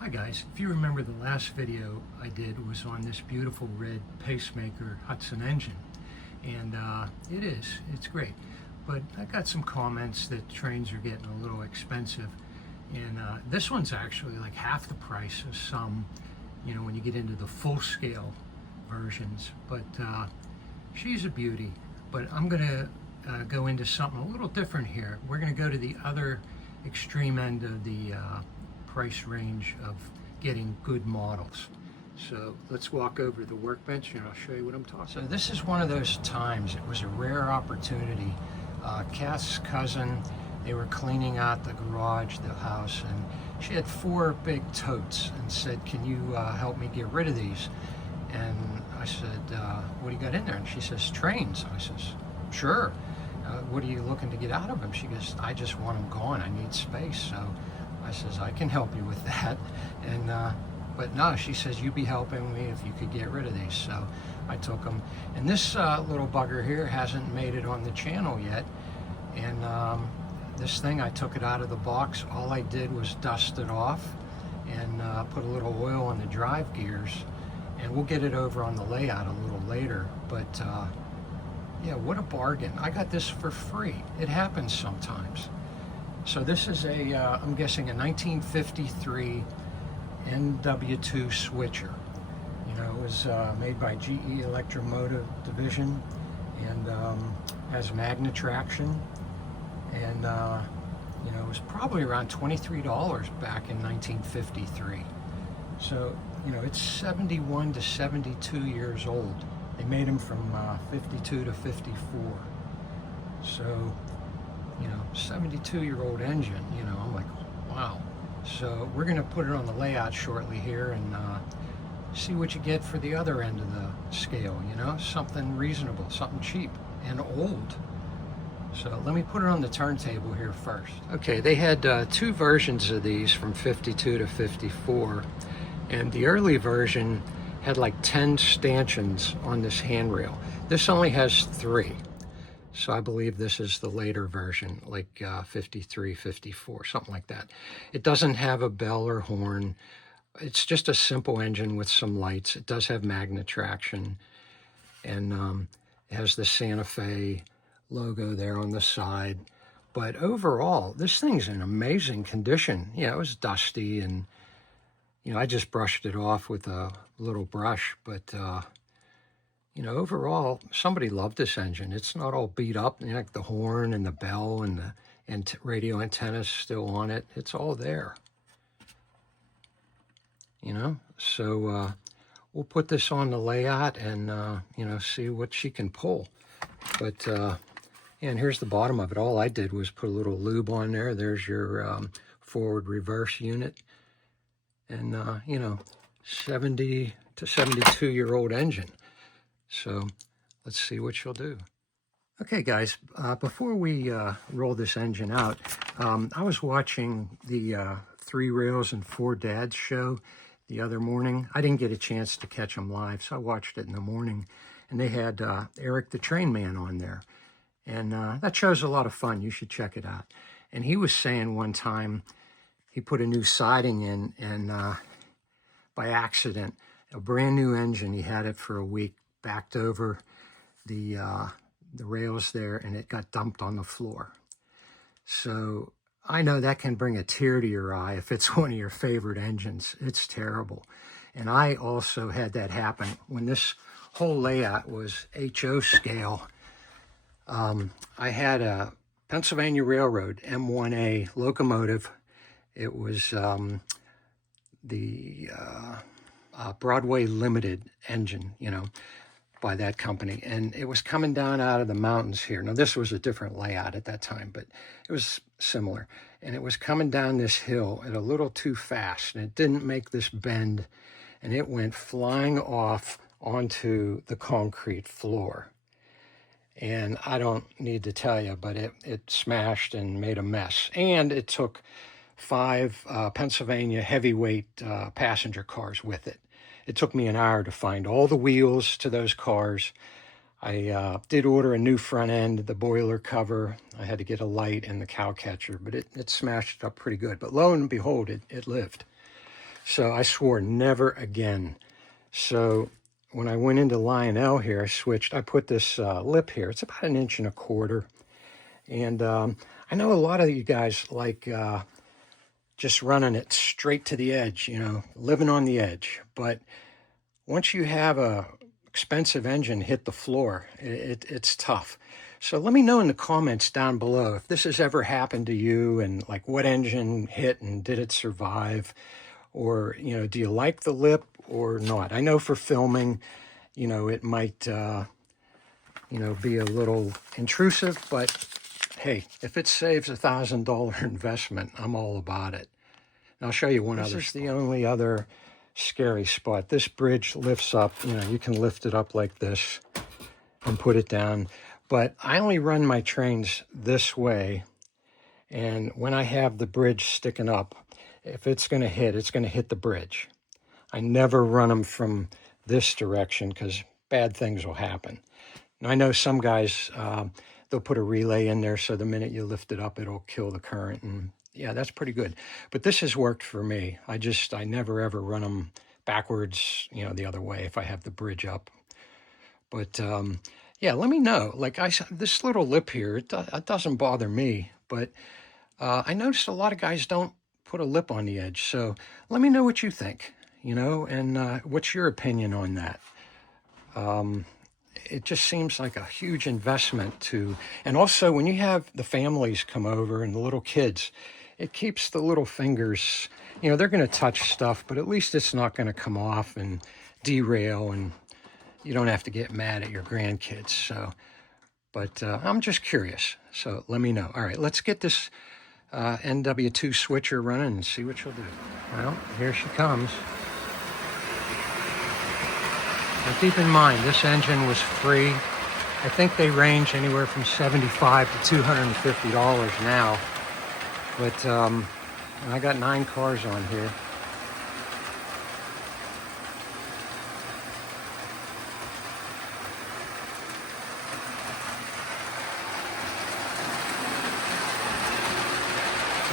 Hi guys, if you remember the last video I did was on this beautiful red pacemaker Hudson engine, and it's great, but I got some comments that trains are getting a little expensive, and this one's actually like half the price of some, when you get into the full scale versions, but she's a beauty. But I'm gonna go into something a little different here. We're gonna go to the other extreme end of the price range of getting good models. So let's walk over to the workbench and I'll show you what I'm talking about. So this is one of those times, it was a rare opportunity. Kath's cousin, they were cleaning out the garage, the house, and she had 4 big totes and said, can you help me get rid of these? And I said, what do you got in there? And she says, trains. I says, sure. What are you looking to get out of them? She goes, I just want them gone. I need space. So I says, I can help you with that. And but no, she says, you'd be helping me if you could get rid of these. So I took them. And this little bugger here hasn't made it on the channel yet. And this thing, I took it out of the box. All I did was dust it off and put a little oil on the drive gears. And we'll get it over on the layout a little later. But yeah, what a bargain. I got this for free. It happens sometimes. So this is a, I'm guessing a 1953 NW2 switcher. It was made by GE Electromotive Division, and has magnet traction. And it was probably around $23 back in 1953. So, it's 71 to 72 years old. They made them from 52 to 54. So, 72-year-old engine, I'm like, wow. So we're gonna put it on the layout shortly here and see what you get for the other end of the scale, something reasonable, something cheap and old. So let me put it on the turntable here first. Okay, they had 2 versions of these from 52 to 54, and the early version had like 10 stanchions on this handrail. This only has 3. So I believe this is the later version, like 53, 54, something like that. It doesn't have a bell or horn. It's just a simple engine with some lights. It does have magnet traction, and it has the Santa Fe logo there on the side. But overall, this thing's in amazing condition. Yeah, it was dusty, and I just brushed it off with a little brush, but overall, somebody loved this engine. It's not all beat up, like the horn and the bell and the radio antenna's still on it. It's all there, So we'll put this on the layout and, see what she can pull. But, and here's the bottom of it. All I did was put a little lube on there. There's your forward reverse unit. And, 70 to 72-year-old engine. So let's see what she'll do. Okay, guys, before we roll this engine out, I was watching the 3 Rails and 4 Dads show the other morning. I didn't get a chance to catch them live, so I watched it in the morning. And they had Eric the Train Man on there. And that show's a lot of fun. You should check it out. And he was saying one time he put a new siding in, and by accident, a brand new engine, he had it for a week, backed over the rails there, and it got dumped on the floor. So I know that can bring a tear to your eye if it's one of your favorite engines. It's terrible. And I also had that happen when this whole layout was HO scale. I had a Pennsylvania Railroad M1A locomotive. It was the Broadway Limited engine, by that company. And it was coming down out of the mountains here. Now, this was a different layout at that time, but it was similar. And it was coming down this hill at a little too fast, and it didn't make this bend, and it went flying off onto the concrete floor. And I don't need to tell you, but it smashed and made a mess. And it took 5 Pennsylvania heavyweight passenger cars with it. It took me an hour to find all the wheels to those cars. I did order a new front end, the boiler cover. I had to get a light and the cow catcher, but it smashed it up pretty good. But lo and behold, it lived. So I swore never again. So when I went into Lionel here, I put this lip here. It's about 1.25 inches. And I know a lot of you guys like just running it straight to the edge, you know, living on the edge. But once you have a expensive engine hit the floor, it's tough. So let me know in the comments down below if this has ever happened to you, and like what engine hit and did it survive? Or, you know, do you like the lip or not? I know for filming, you know, it might, you know, be a little intrusive, but hey, if it saves $1,000 investment, I'm all about it. And I'll show you one other. This is the only other scary spot. This bridge lifts up, you know, you can lift it up like this and put it down. But I only run my trains this way. And when I have the bridge sticking up, if it's going to hit, it's going to hit the bridge. I never run them from this direction because bad things will happen. Now, I know some guys, they'll put a relay in there so the minute you lift it up, it'll kill the current. And yeah, that's pretty good. But this has worked for me. I never ever run them backwards, you know, the other way if I have the bridge up. But yeah, let me know. Like this little lip here, it doesn't bother me. But I noticed a lot of guys don't put a lip on the edge. So let me know what you think, you know, and what's your opinion on that? It just seems like a huge investment to, and also when you have the families come over and the little kids, it keeps the little fingers, you know, they're going to touch stuff, but at least it's not going to come off and derail, and you don't have to get mad at your grandkids. So, but I'm just curious. So let me know. All right, let's get this NW2 switcher running and see what she'll do. Well, here she comes. Now keep in mind, this engine was free. I think they range anywhere from $75 to $250 now. But I got 9 cars on here.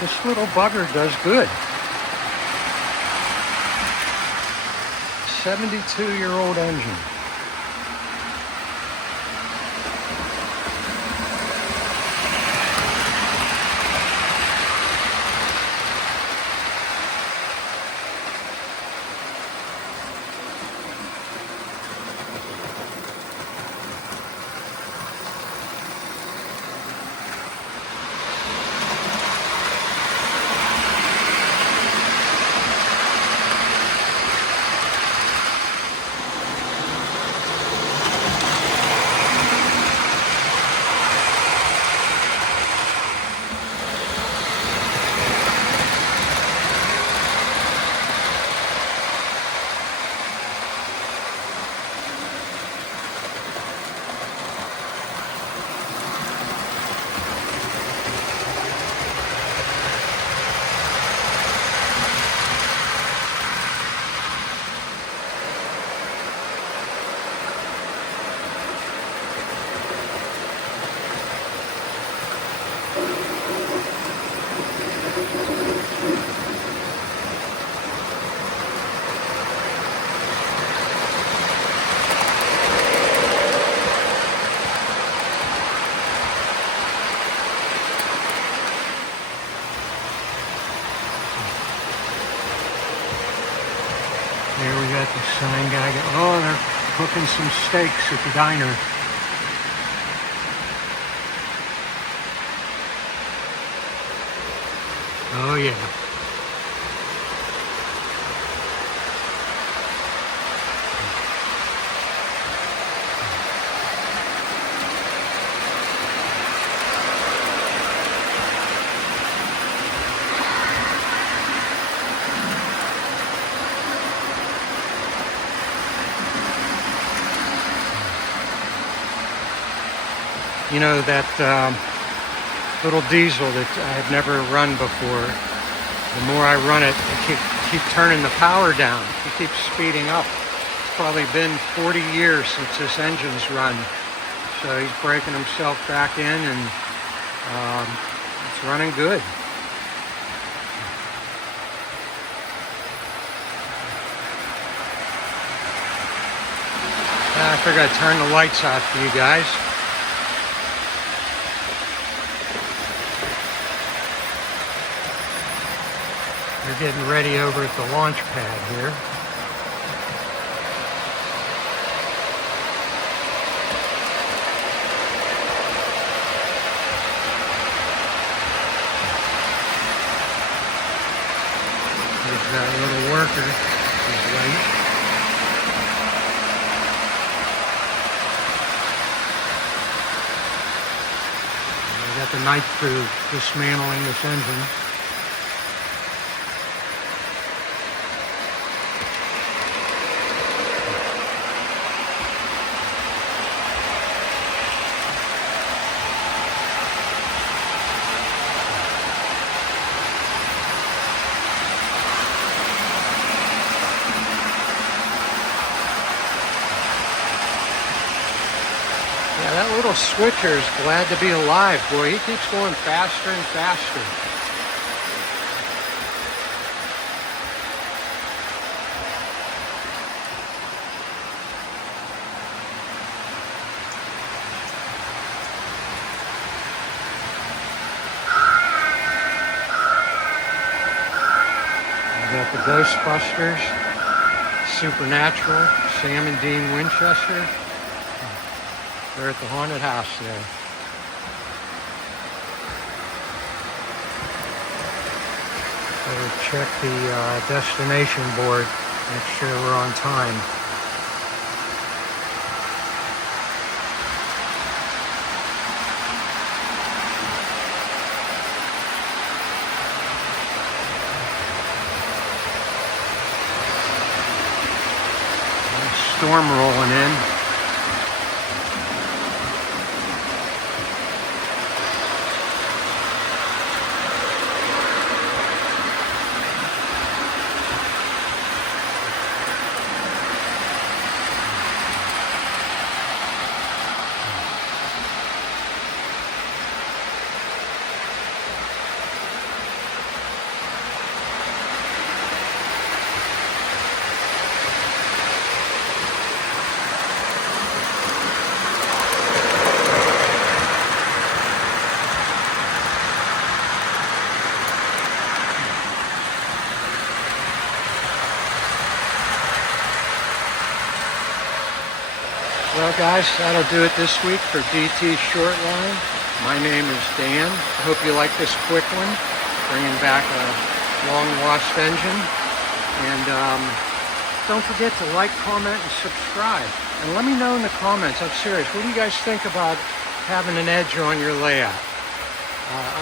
This little bugger does good. 72-year-old engine. Here we got the sign guy. Oh, they're cooking some steaks at the diner. Oh yeah. You know, that little diesel that I had never run before, the more I run it, I keep turning the power down. It keeps speeding up. It's probably been 40 years since this engine's run. So he's breaking himself back in, and it's running good. figured I'd turn the lights off for you guys. They're getting ready over at the launch pad here. There's that little worker. He's late. We got the night crew dismantling this engine. Yeah, that little switcher is glad to be alive, boy. He keeps going faster and faster. We got the Ghostbusters, Supernatural, Sam and Dean Winchester. They're at the haunted house there. Better check the destination board, make sure we're on time. Storm rolling in. Well guys, that'll do it this week for DT Shortline. My name is Dan. I hope you like this quick one, bringing back a long lost engine. And don't forget to like, comment, and subscribe. And let me know in the comments, I'm serious, what do you guys think about having an edge on your layout?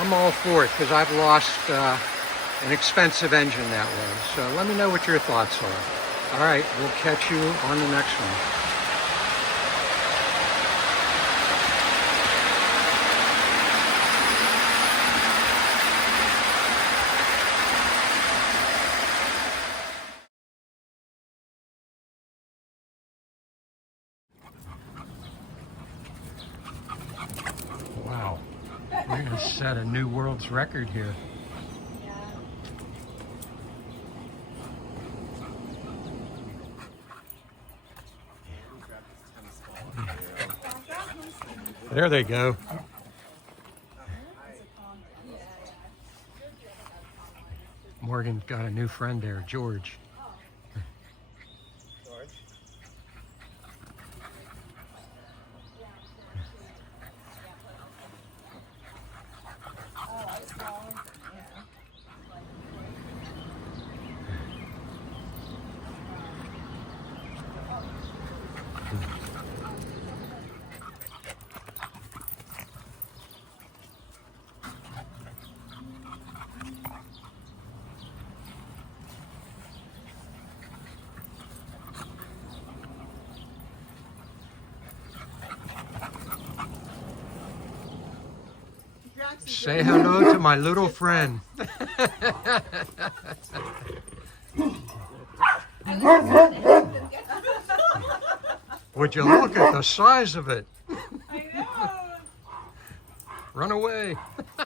I'm all for it because I've lost an expensive engine that way. So let me know what your thoughts are. All right, we'll catch you on the next one. Wow, we're going to set a new world's record here. There they go. Morgan's got a new friend there, George. Say hello to my little friend. Would you look at the size of it? I know. Run away.